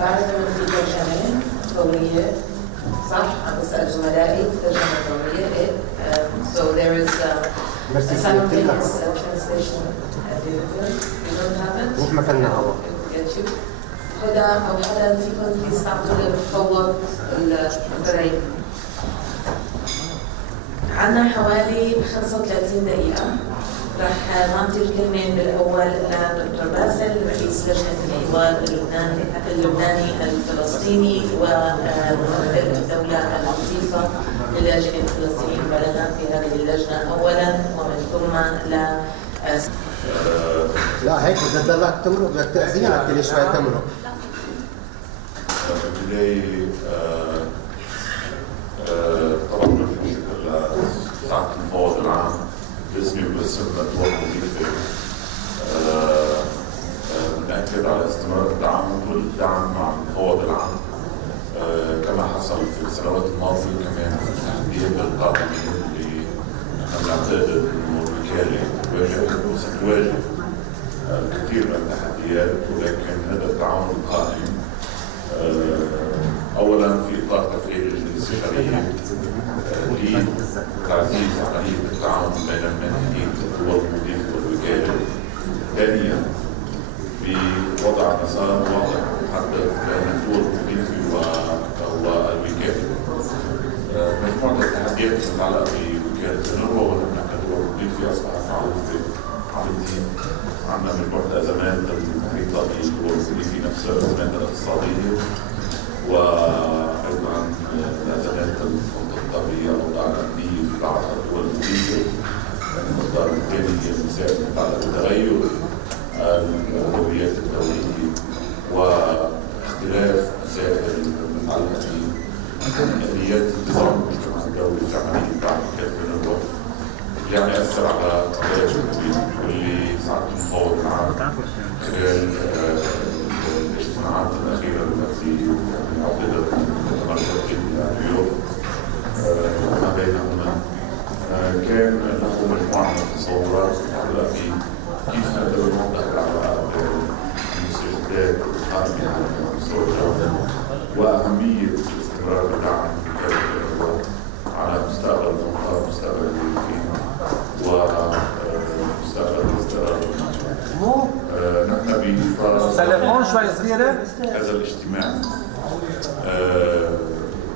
بعرف إنه في ترجمة فورية، صح؟ عم بسأل زملائي ترجمة فورية. So there is a simultaneous translation available. You don't have it? مش مثلنا هوا. هدى أو حدا فيكم بليز تعطوا لي مفوض البريد. عنا حوالي 35 دقيقة. رح نعطي الكلمة بالأول لدكتور باسل رئيس لجنة الحوار اللبناني الفلسطيني وممثل الدولة اللطيفة للاجئين الفلسطينيين بلغا في هذه اللجنة أولا، ومن ثم لا هيك بدك تضلك تمرق، بدك تأذينا كل شوي تمرق. بداية طبعا بدي شكر لسعادة المفوض العام باسمي وباسم الموفمبيك. بنأكد على استمرار التعاون والدعم مع المفوض العام كما حصل في السنوات الماضية، كمان التحديات القادمة اللي نعتقد انه الوكالة واجهت وستواجه الكثير من التحديات، ولكن هذا التعاون القائم اولا في اطار تفعيل الاستشارية لتعزيز عملية التعاون بين المنهجين والدول المضيفة والوكالة. ثانيا بوضع مسار واضح محدد بين الدول المضيفة والوكالة. مجموعة التحديات تتعلق بوكالة الأونروا ولبنان كدول مضيفة أصبحت معروفة عملتين. عندنا مجموعة أزمات المحيطة بالدول المضيفة نفسها، الأزمات الاقتصادية وأيضا الأزمات المرتبطة بالأوضاع الأمنية في بعض الدول المضيفة. المصدر الثاني هي المسائل المتعلقة بتغير الأولويات الدولية واختلاف مسائل المتعلقة بآليات انتظام المجتمع الدولي في عملية دعم الأونروا، يعني أثر على قضايا التمويل واللي ساعد المفوض العام خلال الاجتماعات الأخيرة التي عقدت مؤتمر في بيروت ما بينهما. كان له مجموعة من التصورات تتعلق بكيف نقدر نوضح العلاقات بين المستجدات والقائمين على مستوى الدولة وأهمية الاستمرار بدعم وكالة الأونروا على مستقبل الأنقاض، مستقبل المدينين ومستقبل الاستقرار. نحن بإطار هذا الاجتماع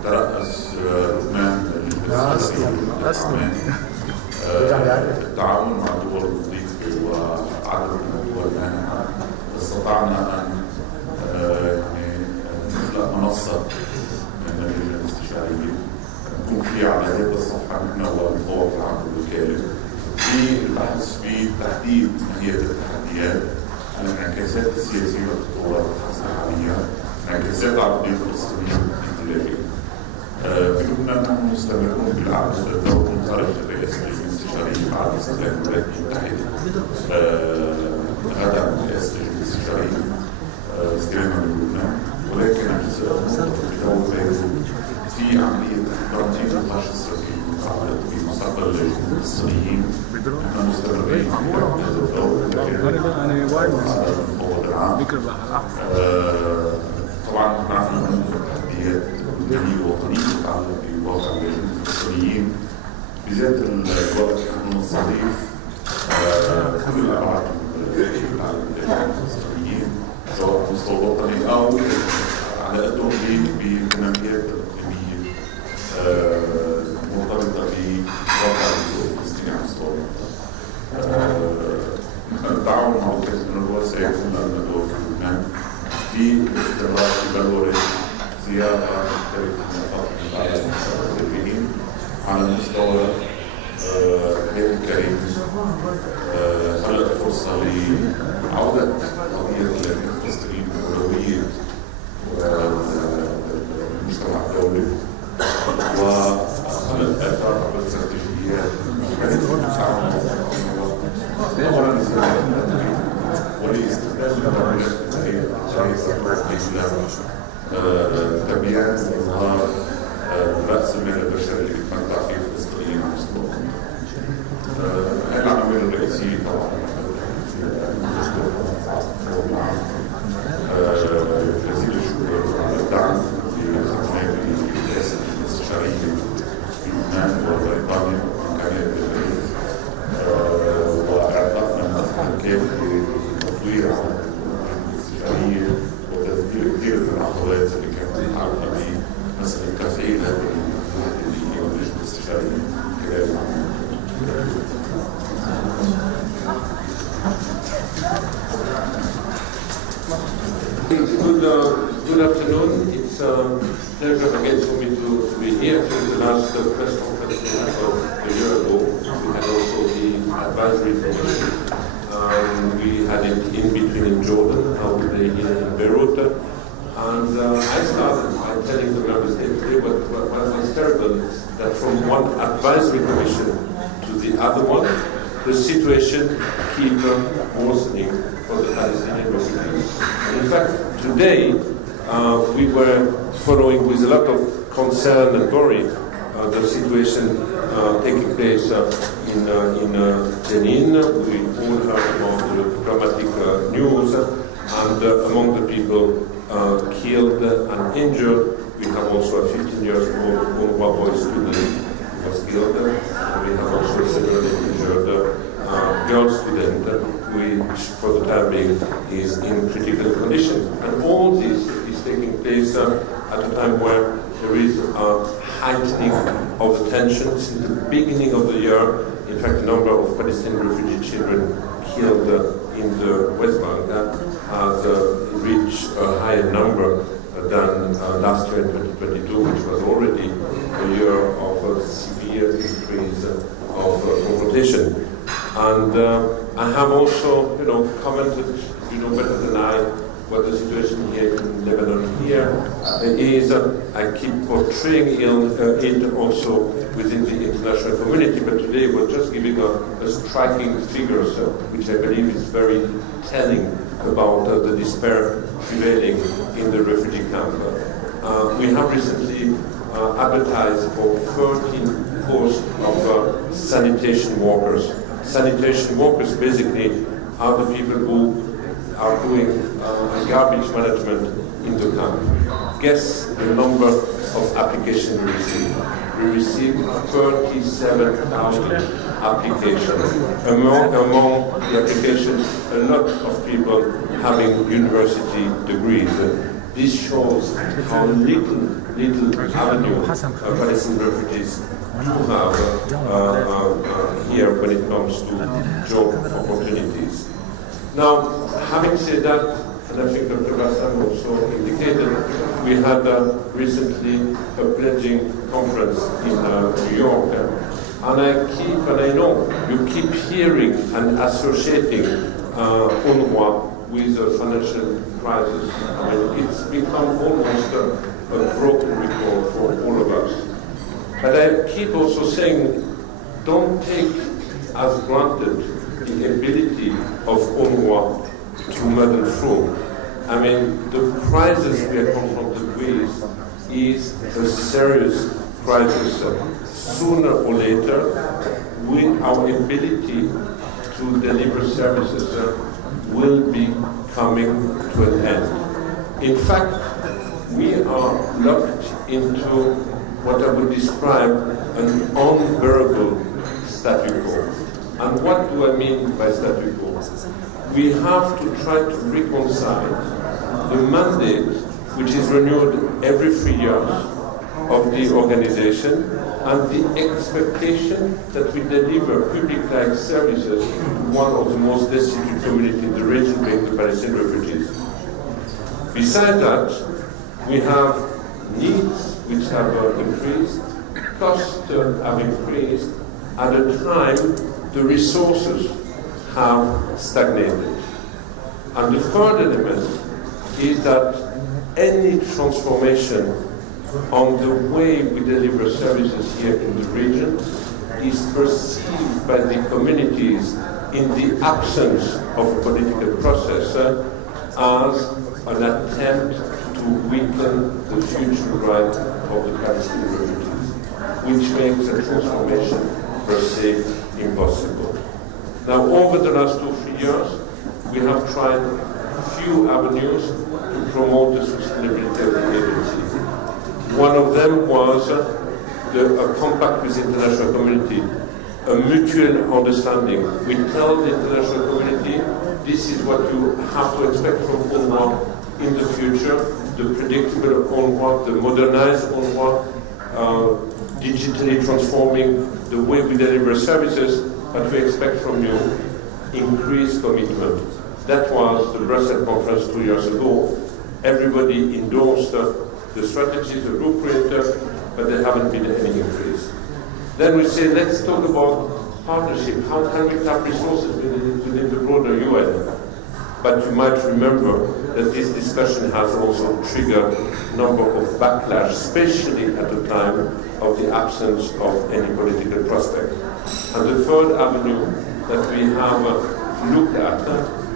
ترأس لبنان التعاون مع الدول المضيفة وعدد من الدول الآن استطعنا أن نخلق منصة من اللجنة الاستشارية نكون فيها على هذه الصفحة نحن والمفوض العام الوكالة في البحث في تحديد ماهية التحديات، الانعكاسات السياسية والتطورات الحاصلة حاليا، انعكاسات على القضية الفلسطينية والانتلاجية. في لبنان نحن مستمرون بالعمل الدور من خارج الرئاسة الاستشارية مع استقلال الولايات المتحدة. غدا رئاسة الاستشارية استلامها من لبنان، ولكن بدور بيروت في عملية تنظيم النقاش الاستراتيجي المتعلق بمستقبل الفلسطينيين. نحن مستمرين في هذا الدور المفوض العام. طبعا نعرف ان التحديات الوطنية والوطنية تتعلق بواقع الفلسطينيين بذات الوقت. نحن نستضيف كل الابعاد الفلسطينيين سواء على المستوى الوطني او على قدهم بتنميات اقليميه مرتبطه بواقع الفلسطيني على المستوى. التعاون مع وكالة الأونروا سيكون لنا دور في لبنان في الاستمرار في بلورة زيارة مختلفة من نقاط المتعلقة على مستوى غير الكريم. خلق فرصة لعودة قضية الفلسطينيين والأولوية المجتمع الدولي، وخلق آثار عبر استراتيجيات ولاستخدام المعلومات تبيان إظهار رأس المال البشري اللي بيتمتع فيه الفلسطينيين على مستوى هاي العوامل الرئيسية. طبعا جزيل الشكر Good afternoon. It's a pleasure again for me to be here. During the last press conference we had a year ago, we had also the advisory committee. We had it in between in Jordan, now today here in Beirut. And I started by telling the member states today what was terrible is that from one advisory commission to the other one, the situation keeps worsening for the Palestinian refugees. And in fact, today we were following with a lot of concern and worry the situation taking place in Jenin. We all heard about the dramatic news, and among the people killed and injured, we have also a 15-year-old UNRWA boy student who was killed. We have also a severely injured girl student, which for the time being is in critical condition. And all this is taking place at a time where there is a heightening of the tension since the beginning of the year. In fact, the number of Palestinian refugee children killed in the West Bank has reached a higher number than last year in 2022, which was already a year of a severe increase of confrontation. And I have also, commented, better than I, what the situation here in Lebanon here is. I keep portraying it also within the international community, but today we're just giving a striking figure, which I believe is very telling about the despair prevailing in the refugee camp. We have recently advertised for 13 posts of sanitation workers. Sanitation workers basically are the people who are doing garbage management in the camp. Guess the number of applications we received. We received 37,000 applications. Among the applications, a lot of people having university degrees. This shows how little avenue Palestinian refugees do have here when it comes to job opportunities. Now, having said that, and I think Dr. Bassam also indicated, we had recently a pledging conference in New York, and I know you keep hearing and associating UNRWA with a financial crisis. I mean, it's become almost a broken record for all of us. But I keep also saying, don't take as granted the ability of UNRWA to muddle through. I mean, the crisis we are confronted with is a serious crisis. Sooner or later, with our ability to deliver services will be coming to an end. In fact, we are locked into what I would describe an unbearable statu quo. And what do I mean by statu quo? We have to try to reconcile the mandate, which is renewed every 3 years, of the organization, and the expectation that we deliver public-like services to one of the most destitute communities in the region, being the Palestinian refugees. Besides that, we have needs which have increased, costs have increased, at a time the resources have stagnated. And the third element is that any transformation on the way we deliver services here in the region is perceived by the communities in the absence of a political process as an attempt to weaken the future right of the Palestinian refugees, which makes a transformation per se impossible. Now, over the last 2 or 3 years, we have tried few avenues to promote the sustainability of the agency. One of them was a compact with the international community, a mutual understanding. We tell the international community, this is what you have to expect from UNRWA in the future, the predictable UNRWA, the modernized UNRWA, digitally transforming the way we deliver services, but we expect from you increased commitment. That was the Brussels conference 2 years ago, Everybody endorsed the strategy, the blueprint, but there haven't been any increase. Then we say, let's talk about partnership. How can we tap resources within the broader UN? But you might remember that this discussion has also triggered a number of backlash, especially at the time of the absence of any political prospect. And the third avenue that we have looked at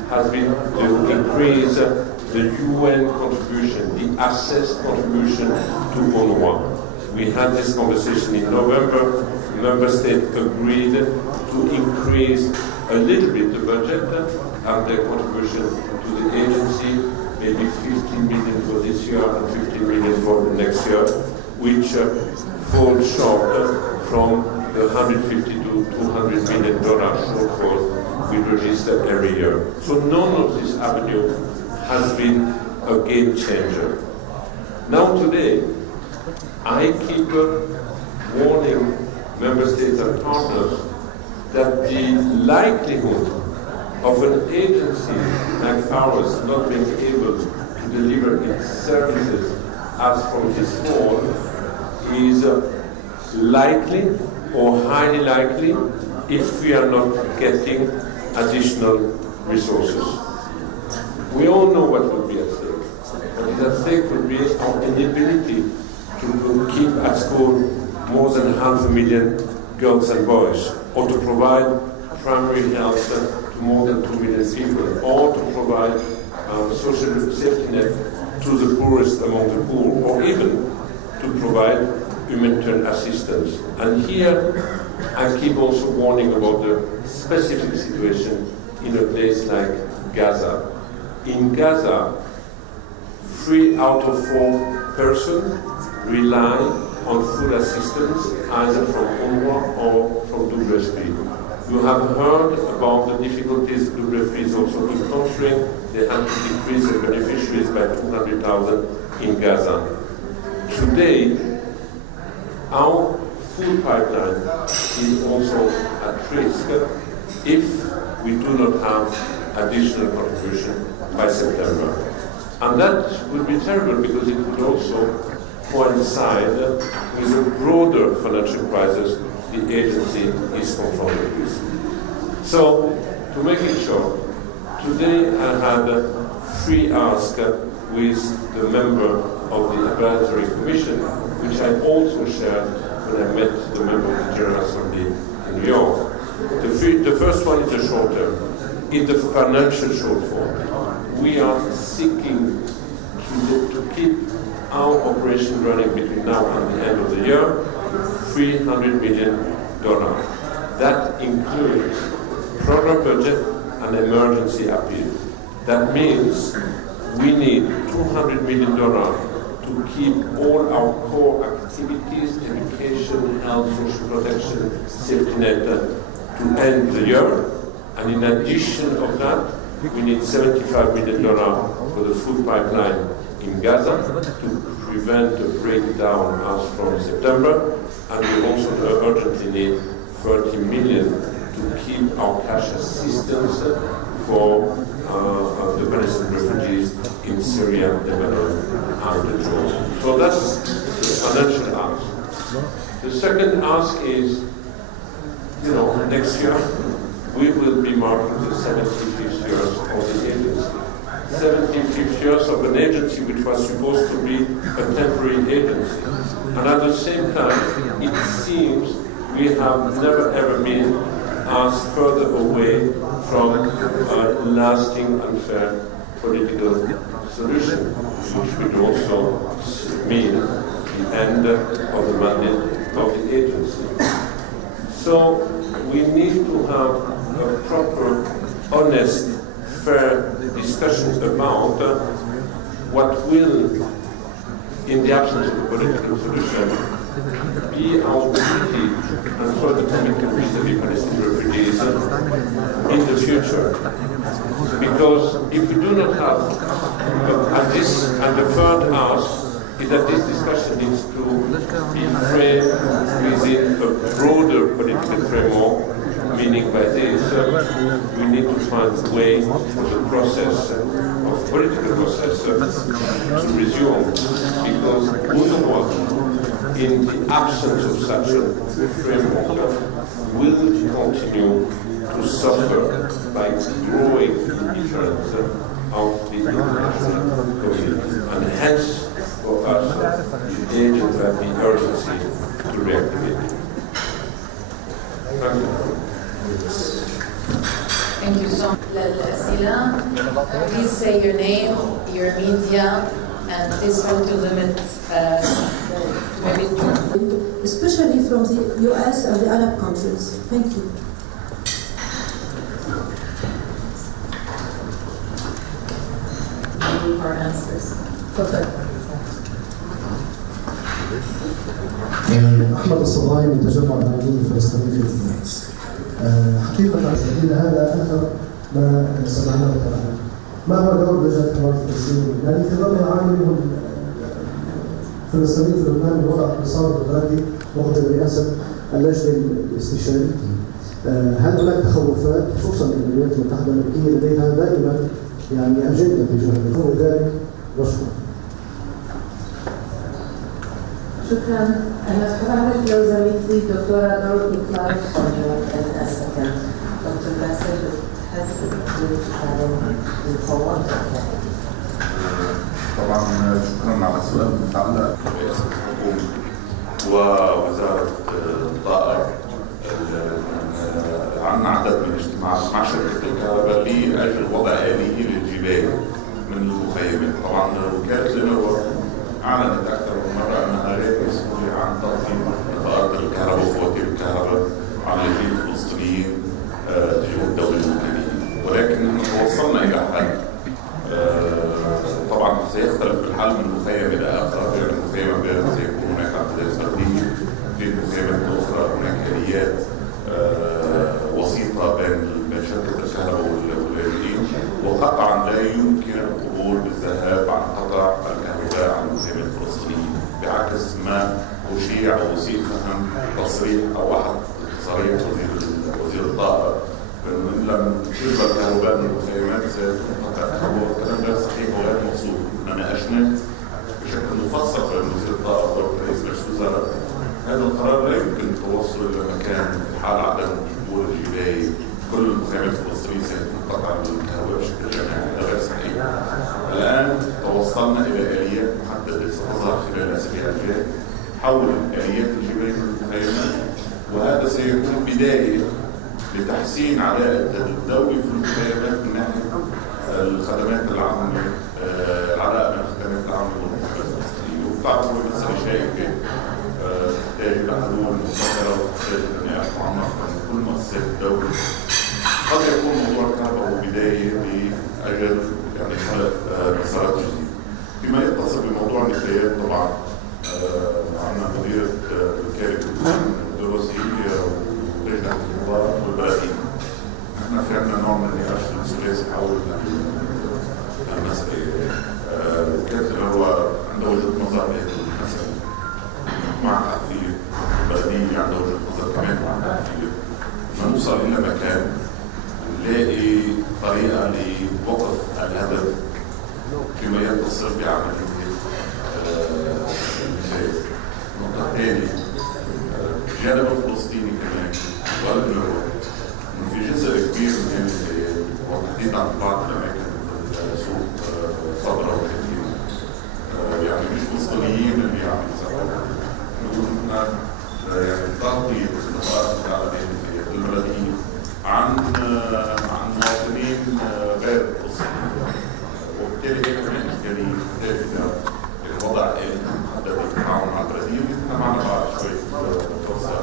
has been to increase the UN contribution, the assessed contribution to UNRWA. We had this conversation in November. Member States agreed to increase a little bit the budget and their contribution to the agency, maybe 15 million for this year and 15 million for the next year, which falls short from the $150 to $200 million shortfall we register every year. So none of this avenue has been a game changer. Now today, I keep warning member states and partners that the likelihood of an agency like ours not being able to deliver its services as from this fall is likely or highly likely if we are not getting additional resources. We all know what will be at stake. What is at stake will be our inability to keep at school more than 500,000 girls and boys, or to provide primary health to more than 2 million people, or to provide social safety net to the poorest among the poor, or even to provide humanitarian assistance. And here I keep also warning about the specific situation in a place like Gaza. In Gaza, 3 out of 4 persons rely on food assistance either from UNRWA or from WFP. You have heard about the difficulties WFP is also encountering. They had to decrease their beneficiaries by 200,000 in Gaza. Today, our food pipeline is also at risk if we do not have additional contribution by September. And that would be terrible because it would also coincide with a broader financial crisis the agency is confronted with. So, to make it short, today I had 3 asks with the member of the advisory commission, which I also shared when I met the member of the General Assembly in New York. The first one is the short term. In the financial shortfall, we are seeking to keep our operation running between now and the end of the year, $300 million. That includes program budget and emergency appeal. That means we need $200 million to keep all our core activities, education, health, social protection, safety net, to end the year. And in addition of that, we need $75 million for the food pipeline in Gaza to prevent a breakdown as from September. And we also urgently need $30 million to keep our cash assistance for the Palestinian refugees in Syria, Lebanon, and Jordan. So that's the financial ask. The second ask is, next year we will be marking the 75th years of the agency. 75 years of an agency which was supposed to be a temporary agency. And at the same time, it seems we have never ever been as further away from a lasting and fair political solution, which would also mean the end of the mandate of the agency. So we need to have a proper, honest, fair discussion about what will, in the absence of a political solution, be our duty and further commitment vis-à-vis Palestinian refugees in the future. Because if we do not have, and the third ask is that this discussion needs to be framed within a broader political framework Meaning by this, we need to find a way for the process of political process to resume, because otherwise, in the absence of such a framework, will continue to suffer by growing indifference of the international community. And hence, for us, the agent and the urgency to reactivate. Thank you. Thank you so much. للأسئلة, please say your name, your media, and please try to limit especially from the US and the Arab countries. Thank you. for answers. Perfect. أحمد الصباعي من تجمع اللاجئين الفلسطينيين في لبنان. حقيقة هذا آخر ما سمعناه الآن. ما هو دور لجنة حوار الفلسطيني اللبناني في ظل يعاني الفلسطينيين في لبنان من وضع اعتصام غربي وقت رئاسة اللجنة الاستشارية؟ هل هناك تخوفات خصوصا ان الولايات المتحدة الأمريكية لديها دائما يعني أجندة تجاه ذلك؟ وشكرا. شكرا. أنا أعرف لو زميلتي الدكتورة بيروت يطلع الأسئلة. دكتور باسل تحب تتفضل. طبعا شكرا على السؤال المتعلق برئاسة الحكومة ووزارة الطاقة. عندنا عدد من الاجتماعات مع شركة الكهرباء لأجل وضع آلية للجبال من المخيمات. طبعا وكالة الأونروا أعلنت أكثر من مرة أنها غير مسؤولة عن تقديم نفقات الكهرباء وفواتير الكهرباء على اللاجئين الفلسطينيين تجاه الدولة اللبنانية، ولكن نحن توصلنا إلى حل. طبعا سيختلف الحل من مخيم إلى آخر، في المخيم بيروت سيكون هناك عمليات فردية، في المخيمات الأخرى هناك آليات وسيطة بين شركة الكهرباء واللاجئين، وقطعا لا يمكن القبول بالذهاب عن قطع الكهرباء عن المخيمات الفلسطينيين، بعكس ما أشيع أو أسيء فهم تصريح أو أحد تصاريح وزير الطاقة إن لم تجبر الكهرباء من المخيمات سينقطع الكهرباء. الكلام غير صحيح وغير موثوق. ناقشناه بشكل مفصل بين وزير الطاقة ورئيس مجلس الوزراء. هذا القرار لا يمكن توصله إلى مكان في حال عدم الجبور الجبائي كل المخيمات الفلسطينية سينقطع الكهرباء بشكل جماعي. هذا غير صحيح. الآن توصلنا إلى آليات محددة ستظهر خلال الأسابيع الجاية حول آليات الجبائي من المخيمات، وهذا سيكون بداية لتحسين علاء الدولي في المخيمات من ناحية الخدمات العامة، العلاء بين الخدمات العامة والمخيمات الفلسطينية. وبتعرفوا المسألة شائكة تحتاج إلى حلول مبتكرة وتحتاج إلى معمقة من كل مؤسسات الدولة. قد يكون موضوع الكهرباء هو بداية لأجل يعني خلق مسارات جديدة. فيما يتصل بموضوع النفايات طبعا عندنا مديرة وكالة الدراسية ولجنة الحوار والبلدية. نحن في عندنا نوع من النقاش الثلاثي حول المسألة. وكالة الأونروا عندها وجهة نظر المسألة مع تحفير، البلدية عندها وجهة نظر كمان مع تحفير. نوصل إلى مكان نلاقي طريقة لوقف الهدف فيما يتصل بعملية النقطة الثانية الجانب الفلسطيني كمان والأونروا في جزء كبير من النفايات وتحديدا عن بعض الأماكن سوق صبرا وكثير يعني مش فلسطينيين اللي يعملوا نقول يعني تغطية النقاط العالمية في البلديين عن مواطنين غير فلسطينيين، وبالتالي هي كمان إشكالية ثالثة الوضع محدد التعاون مع البلديين. احنا معنا بعد شوية فرصة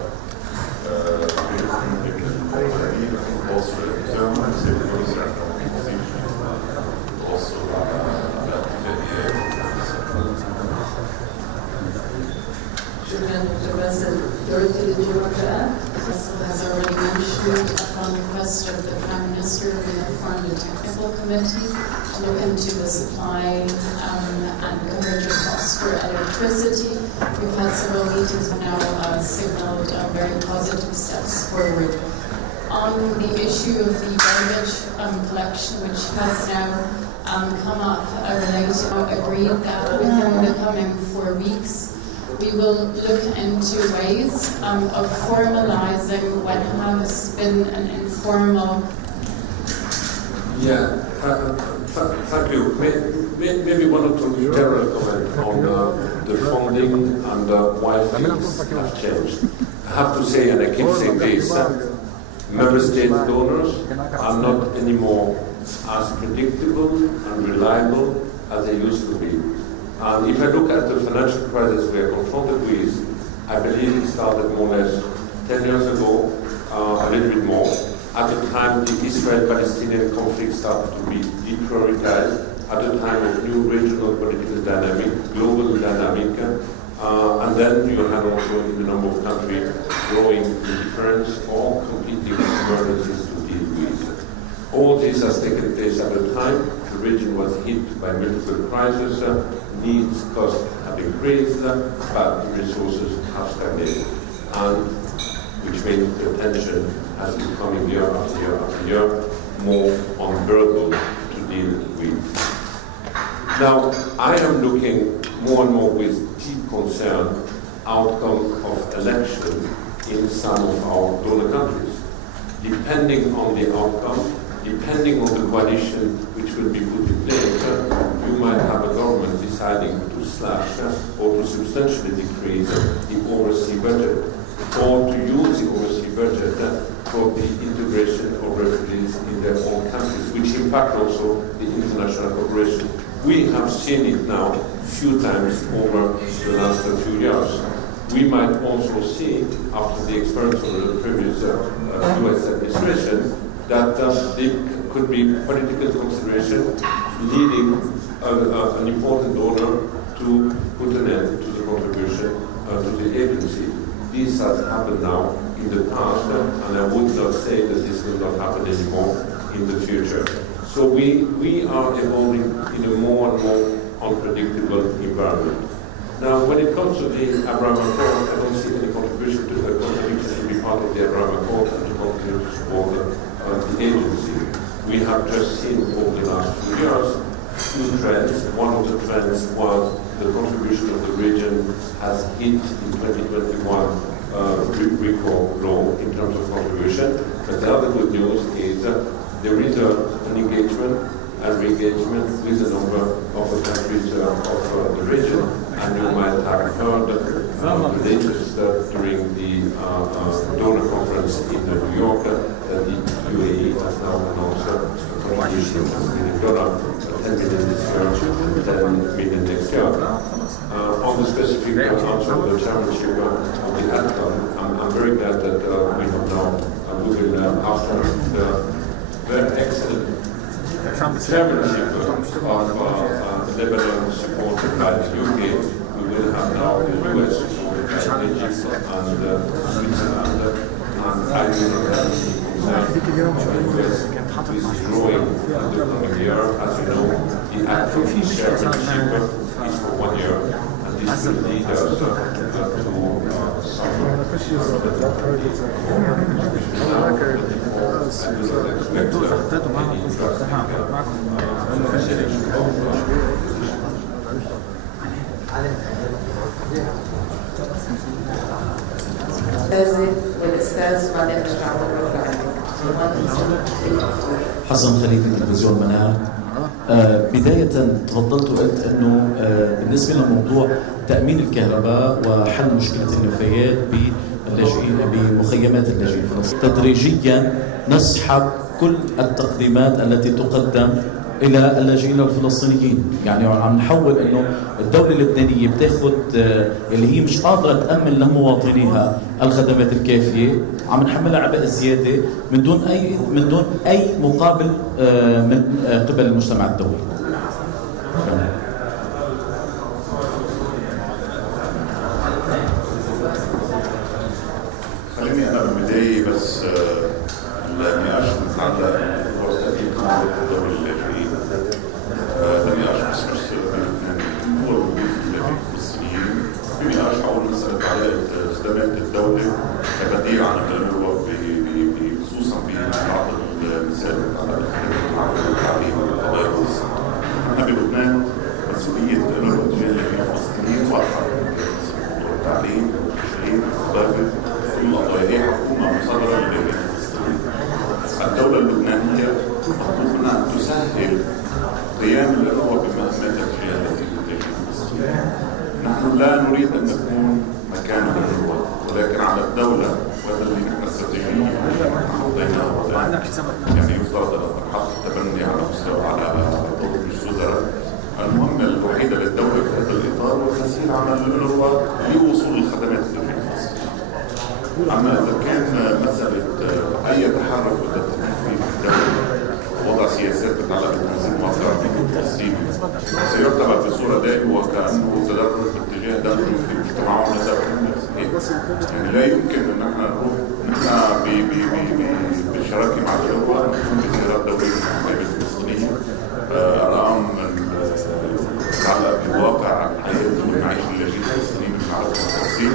في الموفنبيك البلديين التواصل الالتزام يصير الرئيس عندهم التواصل على اتفاقيات. شكرا دكتور باسل. دكتور did you want to add? Has already mentioned, upon request of the Prime Minister, we have formed a technical committee to look into the supply and coverage of costs for electricity. We've had several meetings now signaled very positive steps forward on the issue of the garbage collection, which has now come up agreed that within the coming 4 weeks we will look into ways of formalizing what has been an informal. Yeah, thank you. Maybe one or two general comments on the funding and why things have changed. I have to say, and I keep saying this, member state donors are not anymore as predictable and reliable as they used to be. And if I look at the financial crisis we are confronted with, I believe it started more or less 10 years ago, a little bit more. At the time, the Israel-Palestinian conflict started to be deprioritized, at the time of new regional political dynamic, global dynamic, and then you had also in a number of countries growing indifference or competing emergencies to deal with. All this has taken place at a time. The region was hit by multiple crises, needs, costs have increased, but resources have stagnated, and which made the tension as becoming year after year after year more unbearable to deal with. Now, I am looking more and more with deep concern outcome of election in some of our donor countries. Depending on the outcome, depending on the coalition which will be put in place, you might have a government deciding to slash or to substantially decrease the overseas budget, or to use the overseas budget for the integration of refugees in their own countries, which impact also the international cooperation. We have seen it now few times over the last few years. We might also see, after the experience of the previous US administration, that there could be political consideration leading an important donor to put an end to the contribution to the agency. This has happened now in the past, and I would not say that this will not happen anymore in the future. So we are evolving in a more and more unpredictable environment. Now, when it comes to the Abraham Accord, I don't see any contribution to the contribution to be part of the Abraham Accord and to continue to support the agency. We have just seen over the last few years two trends. One of the trends was the contribution of the region has hit in 2021 record low in terms of contribution. But the other good news is there is an engagement and re-engagement with a number of the countries of the region. And you might have heard the latest during the donor conference in New York that the UAE has now announced a contribution of $1 million, 10 million this year, 10 million next year. On the specific answer of the chairmanship of the ADCOM, I'm very glad that we have now, we will, after the very excellent chairmanship of Lebanon supported by the UK, we will have now the US, Egypt, and Switzerland, and Ireland. Is growing in the coming year. As you know, the actual chairmanship is for 1 year, and this will lead us to والأستاذ بعدين نرجع حسن خليل تلفزيون منام. بداية تفضلت وقلت أنه بالنسبة لموضوع تأمين الكهرباء وحل مشكلة النفايات باللاجئين بمخيمات اللاجئين تدريجيا نسحب كل التقديمات التي تقدم إلى اللاجئين الفلسطينيين. يعني عم نحول إنه الدولة اللبنانية بتاخذ اللي هي مش قادرة تأمن لمواطنيها الخدمات الكافية، عم نحملها عبء زيادة من دون أي مقابل من قبل المجتمع الدولي. خليني أنا بالبداية بس النقاش متعلق بتأمين دور اللاجئين. النقاش مش هو الوجود الفلسطينيين، في نقاش حول مسألة علاقة خدمات الدولة كبديل عن الأونروا خصوصا نحن لا نريد أن نكون مكان للأونروا، ولكن على الدولة، وهذا اللي نحن استراتيجيا حطيناه يعني يفترض أن مرحلة التبني على مستوى على طرق الوزراء. المهمة الوحيدة للدولة في هذا الإطار هو تسهيل عمل الأونروا لوصول الخدمات للفلسطينيين. أما إذا كان مسألة أي تحرك بدها تكون فيه الدولة وضع سياسات تتعلق بتنظيم مواقع الفلسطيني سيعتبر بصورة دائمة وكأنه تدرج باتجاه دخل في مجتمعهم نسبة الناس. يعني لا يمكن أن نحن نروح بالشراكة مع الأونروا نقوم بزيارات دورية للمحكمة الفلسطينية أرقام تتعلق بواقع الحياة والمعيشة اللاجئين الفلسطينيين من عدد التفاصيل.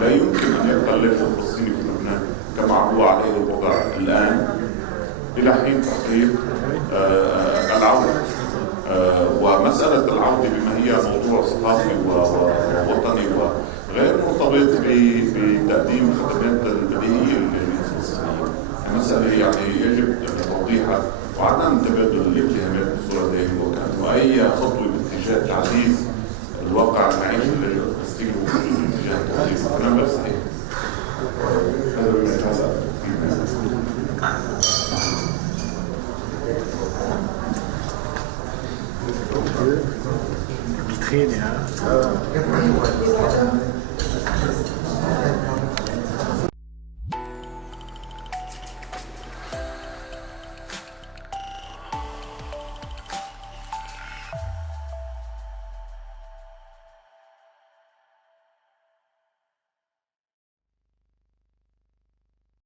لا يمكن أن يبقى اللاجئ الفلسطيني في لبنان كما هو عليه الوضع الآن إلى حين تحقيق العودة. ومسألة العودة بما هي موضوع ثقافي ووطني وغير مرتبط بتقديم خدمات البديهية للفلسطينيين. المسألة يعني يجب توضيحها وعدم تبادل الاتهامات بصورة دائمة، وكأنه أي خطوة باتجاه تعزيز الواقع المعيشي الفلسطيني باتجاه التوظيف كلام غير صحيح. هذا بما يتعلق التخيني